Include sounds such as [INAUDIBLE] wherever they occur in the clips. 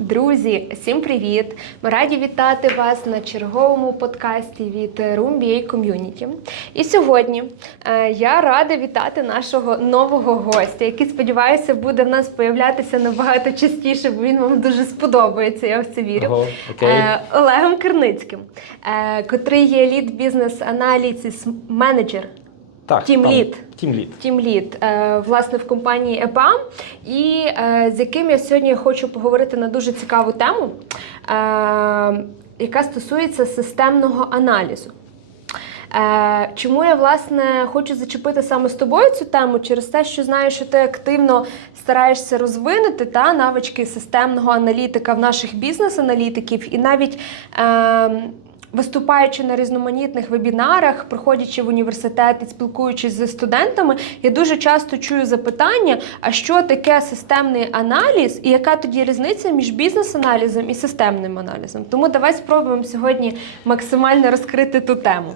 Друзі, всім привіт! Ми раді вітати вас на черговому подкасті від RoomBA Community. І сьогодні е, я рада вітати нашого нового гостя, який, сподіваюся, буде в нас появлятися набагато частіше, бо він вам дуже сподобається, я в це вірю. Ого, окей. Е, Олегом Керницьким, е, котрий є лід бізнес аналізис менеджер. Так. Team Lead. Тімлід, е, власне, в компанії EPAM, і е, з яким я сьогодні хочу поговорити на дуже цікаву тему, е, яка стосується системного аналізу. Чому я власне хочу зачепити саме з тобою цю тему? Через те, що знаю, що ти активно стараєшся розвинути та навички системного аналітика в наших бізнес-аналітиків, і навіть е, виступаючи на різноманітних вебінарах, проходячи в університет і спілкуючись зі студентами, я дуже часто чую запитання: а що таке системний аналіз, і яка тоді різниця між бізнес-аналізом і системним аналізом? Тому давай спробуємо сьогодні максимально розкрити ту тему.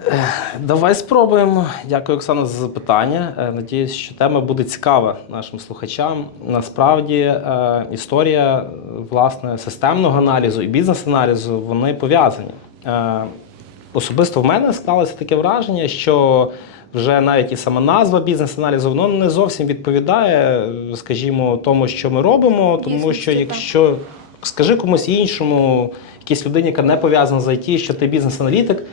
Давай спробуємо. Дякую, Оксана, за запитання. Е, Надіюсь, що тема буде цікава нашим слухачам. Насправді, е, історія е, власне системного аналізу і бізнес-аналізу вони пов'язані. Е, Особисто в мене склалося таке враження, що вже навіть і сама назва бізнес-аналізу воно не зовсім відповідає, скажімо, тому, що ми робимо, тому що якщо скажи комусь іншому, якійсь людині, яка не пов'язана з IT, що ти бізнес-аналітик,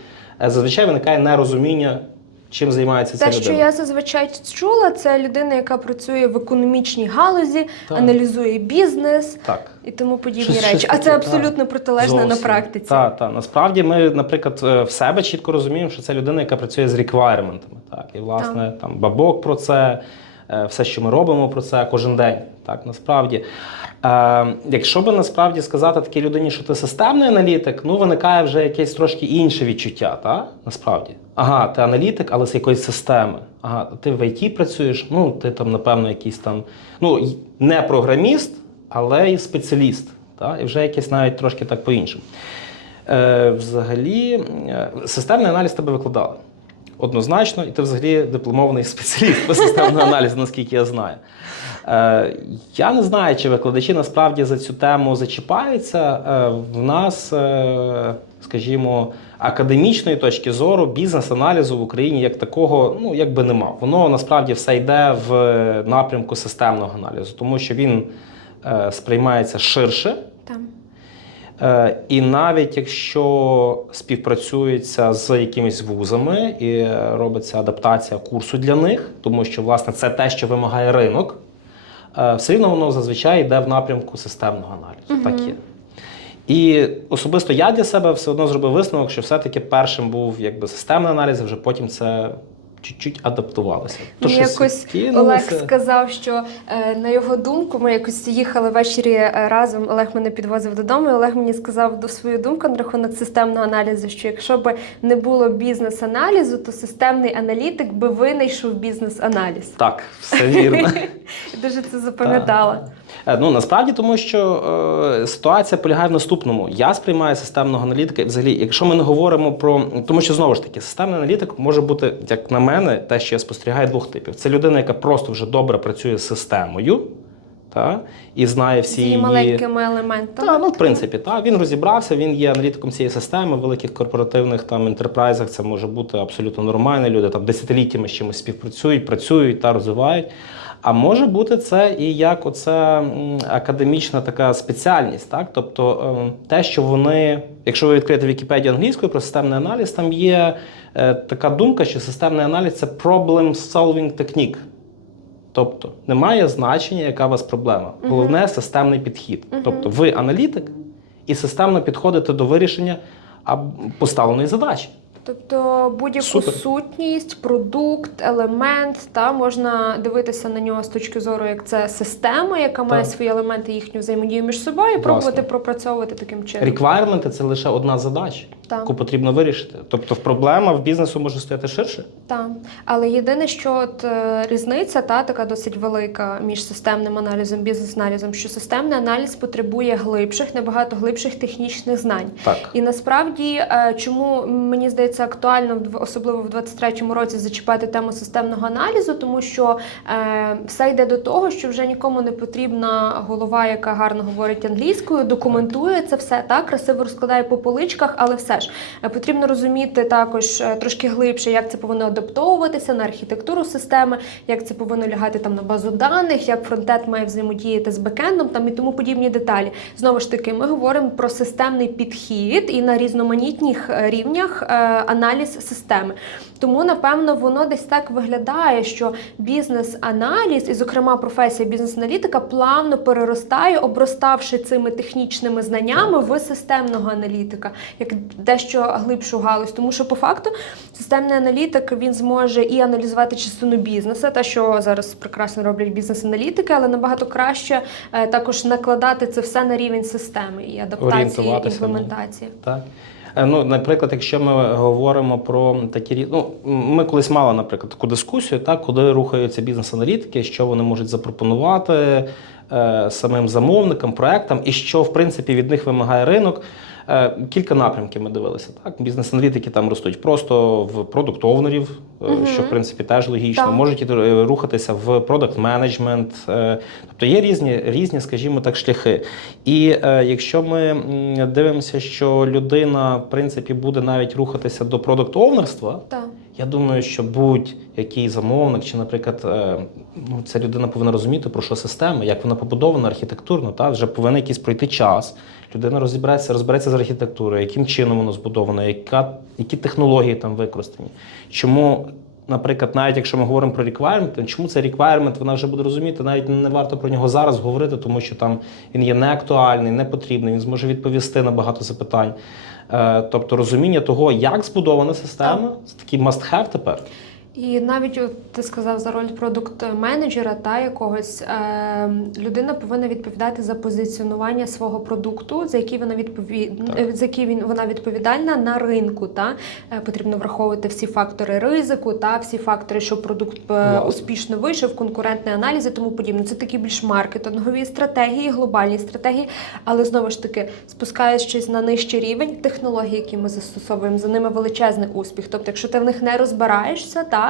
е, зазвичай виникає нерозуміння, чим займається ця Те, людина. що я зазвичай чула, це людина, яка працює в економічній галузі, Так. аналізує бізнес Так. і тому подібні Щось- речі. щось а це таке, абсолютно протилежне на Зовсім. практиці. Так, так. Насправді ми, наприклад, е, в себе чітко розуміємо, що це людина, яка працює з реквайрментами. Так, і власне там бабок про це, е, все, що ми робимо про це кожен день. Так, насправді. Е, якщо би насправді сказати такій людині, що ти системний аналітик, ну виникає вже якесь трошки інше відчуття, так? Насправді. Ага, ти аналітик, але з якоїсь системи. Ага, ти в ІТ працюєш, ну ти там, напевно, якийсь там, ну не програміст, але і спеціаліст. Та? І вже якесь навіть трошки так по-іншому. Е, взагалі, е, системний аналіз тебе викладали. Однозначно, і ти взагалі дипломований [LAUGHS] спеціаліст по системному аналізу, наскільки я знаю. Е, я не знаю, чи викладачі насправді за цю тему зачіпаються. Е, в нас, е, скажімо, академічної точки зору бізнес-аналізу в Україні як такого, ну якби нема. Воно насправді все йде в напрямку системного аналізу, тому що він е, сприймається ширше. Е, І навіть якщо співпрацюється з якимись вузами і робиться адаптація курсу для них, тому що власне це те, що вимагає ринок, е, все рівно воно зазвичай йде в напрямку системного аналізу. Так є. І особисто я для себе все одно зробив висновок, що все-таки першим був якби системний аналіз, а вже потім це чуть-чуть адаптувалося. Мені якось. Олег сказав, що е, на його думку, ми якось їхали ввечері е, разом. Олег мене підвозив додому. і Олег мені сказав до свою думку на рахунок системного аналізу, що якщо б не було бізнес-аналізу, то системний аналітик би винайшов бізнес-аналіз. Так, все вірно. [LAUGHS] Дуже це запам'ятала. Е, Ну насправді, тому що е, ситуація полягає в наступному. Я сприймаю системного аналітика, і взагалі, якщо ми не говоримо про тому, що знову ж таки системний аналітик може бути, як на мене, те, що я спостерігаю двох типів. Це людина, яка просто вже добре працює з системою, та, і знає всі її її маленькими елементами. та, ну, в принципі, та, він розібрався, він є аналітиком цієї системи, в великих корпоративних там ентерпрайзах це може бути абсолютно нормально. Люди там десятиліттями з чимось співпрацюють, працюють та розвивають. А може бути це і як оце академічна така спеціальність, так? Тобто ем, те, що вони, якщо ви відкриєте Вікіпедію англійською про системний аналіз, там є е, така думка, що системний аналіз це problem-solving technique. Тобто немає значення, яка у вас проблема. Головне системний підхід. Тобто ви аналітик і системно підходите до вирішення поставленої задачі. Тобто будь-яку Супер. сутність, продукт, елемент, та можна дивитися на нього з точки зору, як це система, яка має свої елементи їхню взаємодію між собою, і Власне. пробувати пропрацьовувати таким чином. Реквайрменти це лише одна задача, Так. яку потрібно вирішити. Тобто проблема в бізнесу може стояти ширше. Так. Але єдине, що от, е, різниця та така досить велика між системним аналізом і бізнес-аналізом, що системний аналіз потребує глибших, набагато глибших технічних знань. Так. І насправді, е, чому мені здається, це актуально, особливо в 23-му році, зачіпати тему системного аналізу, тому що е, все йде до того, що вже нікому не потрібна голова, яка гарно говорить англійською, документує це все так, красиво розкладає по поличках, але все ж е, потрібно розуміти також е, трошки глибше, як це повинно адаптовуватися на архітектуру системи, як це повинно лягати там на базу даних, як фронтенд має взаємодіяти з бекендом там і тому подібні деталі. Знову ж таки, ми говоримо про системний підхід і на різноманітних е, рівнях аналіз системи. Тому, напевно, воно десь так виглядає, що бізнес-аналіз, і, зокрема, професія бізнес-аналітика плавно переростає, оброставши цими технічними знаннями в системного аналітика, як дещо глибшу галузь. Тому що по факту системний аналітик він зможе і аналізувати частину бізнесу, те, що зараз прекрасно роблять бізнес-аналітики, але набагато краще е, також накладати це все на рівень системи і адаптації, і імплементації. Так. Е, Ну, наприклад, якщо ми говоримо про такі ну, ми колись мали, наприклад, таку дискусію, так, куди рухаються бізнес-аналітики, що вони можуть запропонувати е, самим замовникам, проектам, і що в принципі від них вимагає ринок. Е, Кілька напрямків ми дивилися. Так, бізнес-аналітики там ростуть просто в продукт-овнерів, е, Мгм. що в принципі теж логічно. Так. Можуть е, рухатися в продакт-менеджмент. е, Тобто є різні, різні, скажімо так, шляхи. І якщо ми дивимося, що людина в принципі буде навіть рухатися до продакт-овнерства, я думаю, що будь-який замовник, чи, наприклад, е, ну, ця людина повинна розуміти, про що система, як вона побудована архітектурно, та вже повинен якийсь пройти час. Людина розібереться, розбереться з архітектурою, яким чином воно збудовано, яка, які технології там використані. Чому, наприклад, навіть якщо ми говоримо про requirement, чому це requirement, вона вже буде розуміти, навіть не варто про нього зараз говорити, тому що там він є неактуальний, не потрібний, він зможе відповісти на багато запитань. Е, Тобто розуміння того, як збудована система, це такий must-have тепер. І навіть от ти сказав за роль продукт-менеджера та якогось е, людина повинна відповідати за позиціонування свого продукту, за який вона. Так. е, за який він вона відповідальна на ринку. Та е, потрібно враховувати всі фактори ризику, та всі фактори, що продукт е, Власне. успішно вийшов, конкурентний аналіз і тому подібне. Це такі більш маркетингові стратегії, глобальні стратегії, але знову ж таки спускаючись на нижчий рівень технологій, які ми застосовуємо, за ними величезний успіх. Тобто, якщо ти в них не розбираєшся, та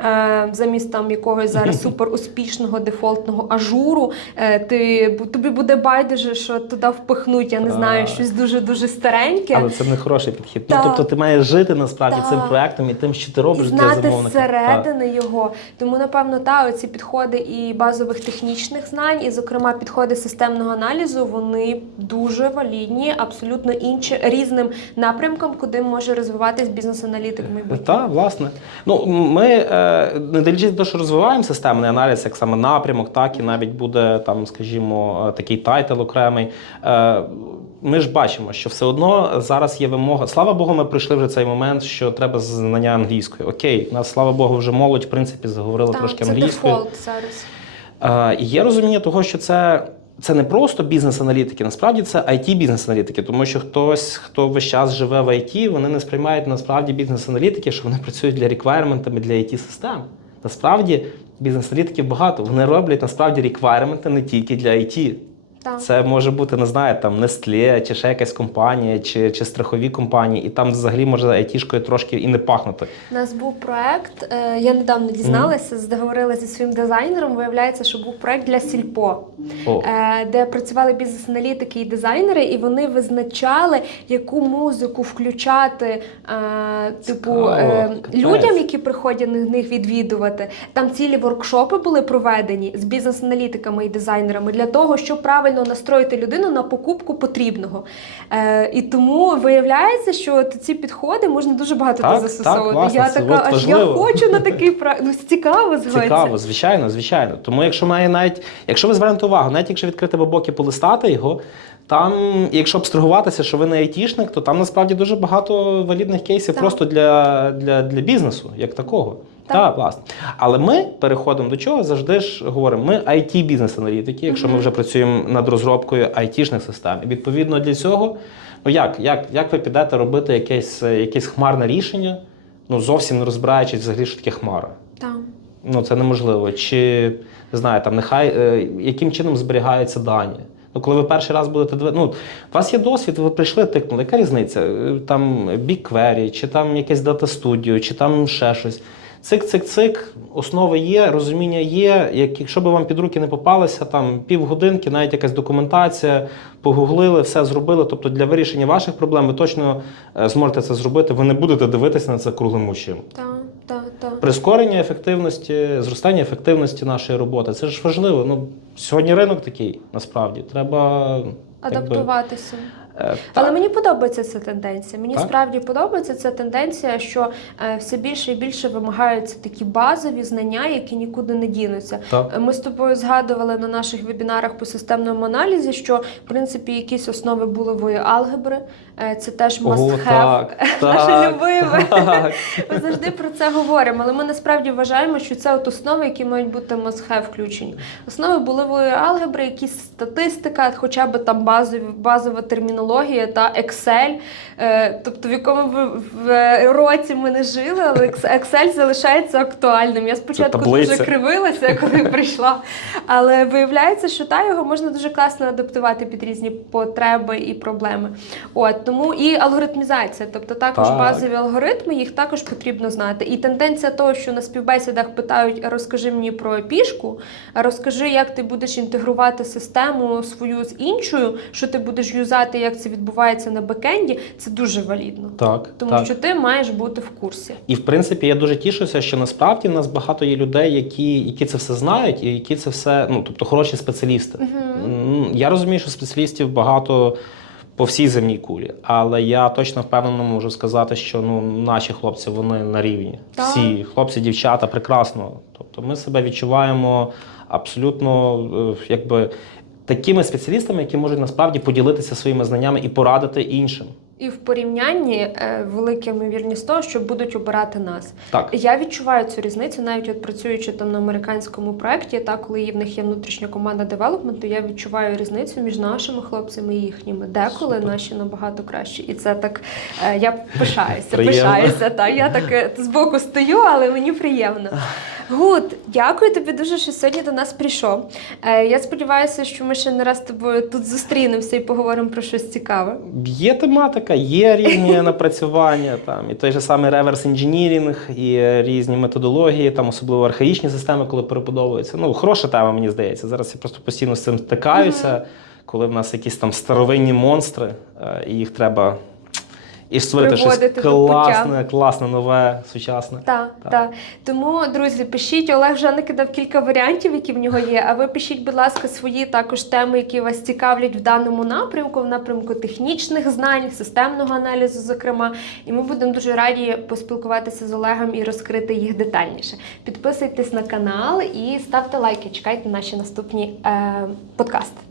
е, замість там якогось зараз супер успішного дефолтного ажуру, е, ти тобі буде байдуже, що туди впихнуть, я не знаю, щось дуже дуже стареньке. Але це не хороший підхід. Ну, тобто ти маєш жити насправді цим проектом і тим, що ти І робиш для знати замовника. Так. зсередини його. Тому, напевно, та оці підходи і базових технічних знань, і, зокрема, підходи системного аналізу, вони дуже валідні, абсолютно інші різним напрямкам, куди може розвиватись бізнес-аналітик в майбутньому. Так, власне. Ну, ми е, не дивлячись те, що розвиваємо системний аналіз, як саме напрямок, так і навіть буде там, скажімо, е, такий тайтл окремий. Е, ми ж бачимо, що все одно зараз є вимога. Слава Богу, ми пройшли вже цей момент, що треба знання англійської. Окей, нас, слава Богу, вже молодь, в принципі, заговорила Так, трошки це англійською. дефолт зараз. Є розуміння того, що це. Це не просто бізнес-аналітики, насправді це it бізнес-аналітики, тому що хтось, хто весь час живе в IT, вони не сприймають насправді бізнес-аналітики, що вони працюють для реквайрментами для it систем Насправді бізнес-аналітиків багато. Вони роблять насправді реквайрменти не тільки для IT. Так. Це може бути, не знаю, там Nestlé, чи ще якась компанія, чи, чи страхові компанії, і там взагалі може айтішкою трошки і не пахнути. У нас був проект, е, я недавно дізналася, договорилася зі своїм дизайнером. Виявляється, що був проект для сільпо. Е, де працювали бізнес-аналітики і дизайнери, і вони визначали, яку музику включати е, типу е, людям, які приходять на них відвідувати. Там цілі воркшопи були проведені з бізнес-аналітиками і дизайнерами для того, щоб правильно настроїти людину на покупку потрібного. Е, і тому виявляється, що от ці підходи можна дуже багато Так, застосовувати. так, власне, я це така, от аж я хочу на такий. Ну цікаво згодиться. Цікаво, звичайно, звичайно. Тому якщо має навіть, якщо ви звернете увагу, навіть якщо відкрити бабок і полистати його, там, якщо абстрагуватися, що ви не айтішник, то там насправді дуже багато валідних кейсів Так. просто для, для, для бізнесу, як такого. Так. Так, власне. Але ми переходимо до чого завжди ж говоримо. Ми it бізнес-аналітики, якщо ми вже працюємо над розробкою айтішних систем. І відповідно для цього, ну як, як, як ви підете робити якесь, якесь хмарне рішення, ну зовсім не розбираючись взагалі, що таке хмара. Там. Ну, це неможливо. Чи не знаю, там нехай е, яким чином зберігаються дані. Ну, коли ви перший раз будете дивитися, ну, у вас є досвід, ви прийшли, тикнули. Яка різниця? Е, Там BigQuery, чи там якесь Data Studio, чи там ще щось. Цик-цик-цик, основи є, розуміння є. Як, якщо б вам під руки не попалося, там півгодинки, навіть якась документація, погуглили, все зробили. Тобто для вирішення ваших проблем ви точно е, зможете це зробити. Ви не будете дивитися на це круглим очима. Так, так, так. Прискорення ефективності, зростання ефективності нашої роботи. Це ж важливо. Ну, сьогодні ринок такий, насправді. Треба Адаптуватися. е, Але так. мені подобається ця тенденція. Мені Так? справді подобається ця тенденція, що е, все більше і більше вимагаються такі базові знання, які нікуди не дінуться. Так. Е, Ми з тобою згадували на наших вебінарах по системному аналізі, що в принципі якісь основи булевої алгебри. е, Це теж must have. так, [LAUGHS] Наше любиме. Ми завжди про це говоримо, але ми насправді вважаємо, що це от основи, які мають бути must have включені. Основи булевої алгебри, якісь статистика, хоча б там базові, базова термінологія та Excel. Е, тобто, в якому б в році ми не жили, але Excel залишається актуальним. Я спочатку дуже кривилася, коли прийшла. Але виявляється, що та його можна дуже класно адаптувати під різні потреби і проблеми. От тому і алгоритмізація, тобто також Так. базові алгоритми, їх також потрібно знати. І тенденція того, що на співбесідах питають: розкажи мені про пішку, розкажи, як ти будеш інтегрувати систему свою з іншою, що ти будеш юзати, як це відбувається на бекенді. Це дуже валідно. Так, Тому так. що ти маєш бути в курсі. І в принципі я дуже тішуся, що насправді в нас багато є людей, які, які це все знають, і які це все, ну тобто хороші спеціалісти. М, Я розумію, що спеціалістів багато по всій земній кулі, але я точно впевнено можу сказати, що ну наші хлопці вони на рівні. Так. Всі хлопці, дівчата, прекрасно. Тобто ми себе відчуваємо абсолютно е, якби. Такими спеціалістами, які можуть насправді поділитися своїми знаннями і порадити іншим. І в порівнянні е, велика ймовірність того, що будуть обирати нас. Так, Я відчуваю цю різницю, навіть от працюючи там на американському проєкті, та коли в них є внутрішня команда девелопменту, я відчуваю різницю між нашими хлопцями і їхніми. Деколи Супер. наші набагато кращі. І це так е, я пишаюся, Приємно. пишаюся. Та я так е, збоку стою, але мені приємно. Гуд, дякую тобі дуже, що сьогодні до нас прийшов. Е, я сподіваюся, що ми ще не раз з тобою тут зустрінемося і поговоримо про щось цікаве. Є тематика, є різні [LAUGHS] напрацювання, там і той же самий реверс інженірінг, і різні методології, там особливо архаїчні системи, коли перебудовуються. Ну, хороша тема, мені здається. Зараз я просто постійно з цим стикаюся, коли в нас якісь там старовинні монстри, е, і їх треба і створити щось класне, класне, нове, сучасне. Так, Так. так. Тому, друзі, пишіть. Олег вже накидав кілька варіантів, які в нього є. А ви пишіть, будь ласка, свої також теми, які вас цікавлять в даному напрямку, в напрямку технічних знань, системного аналізу, зокрема. І ми будемо дуже раді поспілкуватися з Олегом і розкрити їх детальніше. Підписуйтесь на канал і ставте лайки. Чекайте наші наступні е, подкасти.